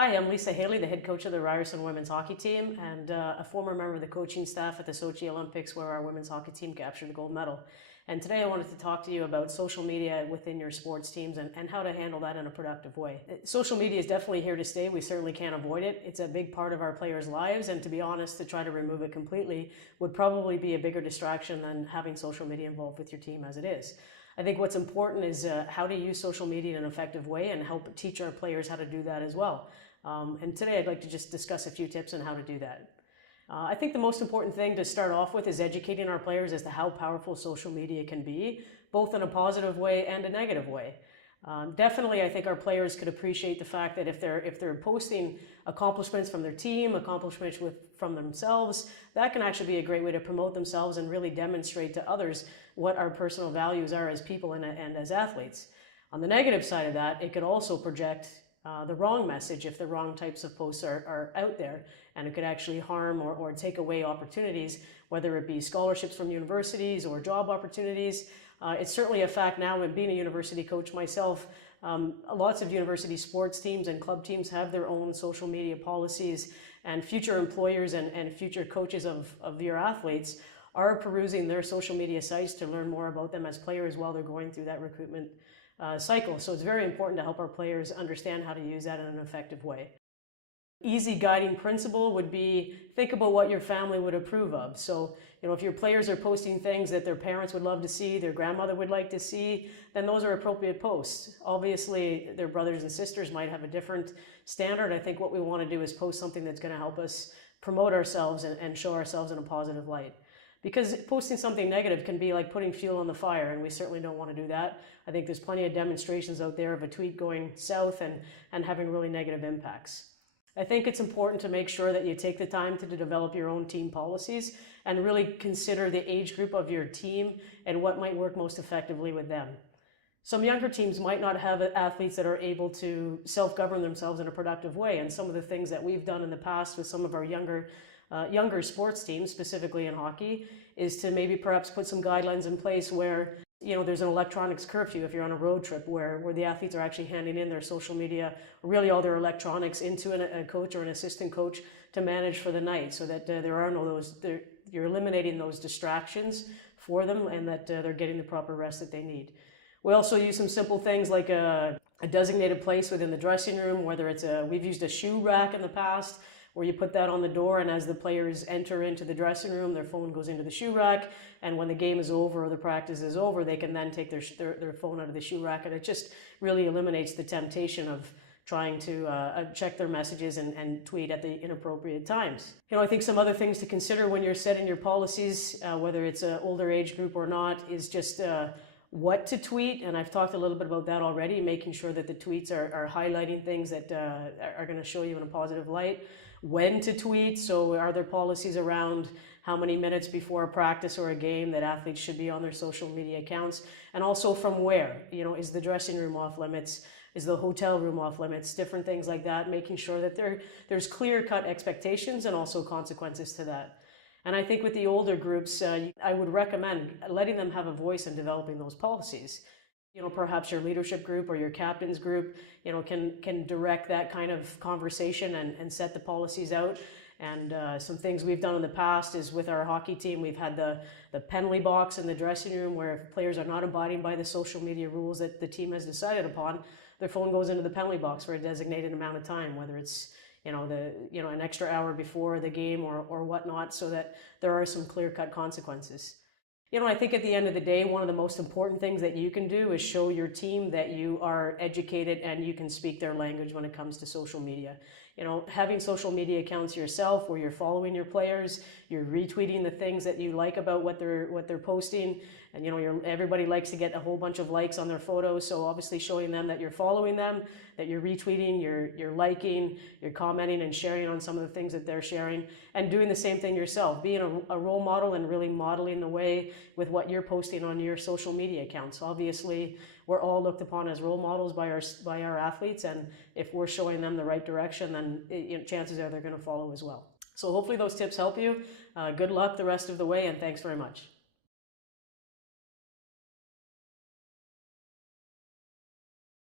Hi, I'm Lisa Haley, the head coach of the Ryerson women's hockey team and a former member of the coaching staff at the Sochi Olympics where our women's hockey team captured the gold medal. And today I wanted to talk to you about social media within your sports teams and how to handle that in a productive way. Social media is definitely here to stay. We certainly can't avoid it. It's a big part of our players' lives, and to be honest, to try to remove it completely would probably be a bigger distraction than having social media involved with your team as it is. I think what's important is how to use social media in an effective way and help teach our players how to do that as well. And today I'd like to just discuss a few tips on how to do that. I think the most important thing to start off with is educating our players as to how powerful social media can be, both in a positive way and a negative way. Definitely, I think our players could appreciate the fact that if they're posting accomplishments from their team, accomplishments from themselves, that can actually be a great way to promote themselves and really demonstrate to others what our personal values are as people and as athletes. On the negative side of that, it could also project the wrong message if the wrong types of posts are out there, and it could actually harm or take away opportunities, whether it be scholarships from universities or job opportunities. It's certainly a fact now, and being a university coach myself, lots of university sports teams and club teams have their own social media policies, and future employers and future coaches of your athletes are perusing their social media sites to learn more about them as players while they're going through that recruitment cycle. So it's very important to help our players understand how to use that in an effective way. Easy guiding principle would be, think about what your family would approve of. So, if your players are posting things that their parents would love to see, their grandmother would like to see, then those are appropriate posts. Obviously, their brothers and sisters might have a different standard. I think what we want to do is post something that's going to help us promote ourselves and show ourselves in a positive light. Because posting something negative can be like putting fuel on the fire, and we certainly don't want to do that. I think there's plenty of demonstrations out there of a tweet going south and having really negative impacts. I think it's important to make sure that you take the time to develop your own team policies and really consider the age group of your team and what might work most effectively with them. Some younger teams might not have athletes that are able to self-govern themselves in a productive way, and some of the things that we've done in the past with some of our younger sports teams, specifically in hockey, is to maybe perhaps put some guidelines in place where there's an electronics curfew if you're on a road trip where the athletes are actually handing in their social media, really all their electronics, into a coach or an assistant coach to manage for the night, so that there are you're eliminating those distractions for them and that they're getting the proper rest that they need. We also use some simple things like a designated place within the dressing room, whether we've used a shoe rack in the past, where you put that on the door, and as the players enter into the dressing room, their phone goes into the shoe rack, and when the game is over or the practice is over, they can then take their phone out of the shoe rack, and it just really eliminates the temptation of trying to check their messages and tweet at the inappropriate times. I think some other things to consider when you're setting your policies, whether it's an older age group or not, is just what to tweet, and I've talked a little bit about that already, making sure that the tweets are highlighting things that are going to show you in a positive light. When to tweet, so are there policies around how many minutes before a practice or a game that athletes should be on their social media accounts, and also from where, is the dressing room off limits, is the hotel room off limits, different things like that, making sure that there's clear-cut expectations and also consequences to that. And I think with the older groups, I would recommend letting them have a voice in developing those policies. Perhaps your leadership group or your captain's group, can direct that kind of conversation and set the policies out. And some things we've done in the past is with our hockey team, we've had the penalty box in the dressing room where if players are not abiding by the social media rules that the team has decided upon, their phone goes into the penalty box for a designated amount of time, whether it's an extra hour before the game or whatnot, so that there are some clear-cut consequences. I think at the end of the day, one of the most important things that you can do is show your team that you are educated and you can speak their language when it comes to social media. Having social media accounts yourself where you're following your players, you're retweeting the things that you like about what they're posting, and everybody likes to get a whole bunch of likes on their photos, so obviously showing them that you're following them, that you're retweeting, you're liking, you're commenting and sharing on some of the things that they're sharing, and doing the same thing yourself, being a role model and really modeling the way with what you're posting on your social media accounts. Obviously, we're all looked upon as role models by our athletes, and if we're showing them the right direction, then chances are they're going to follow as well. So hopefully those tips help you. Good luck the rest of the way, and thanks very much.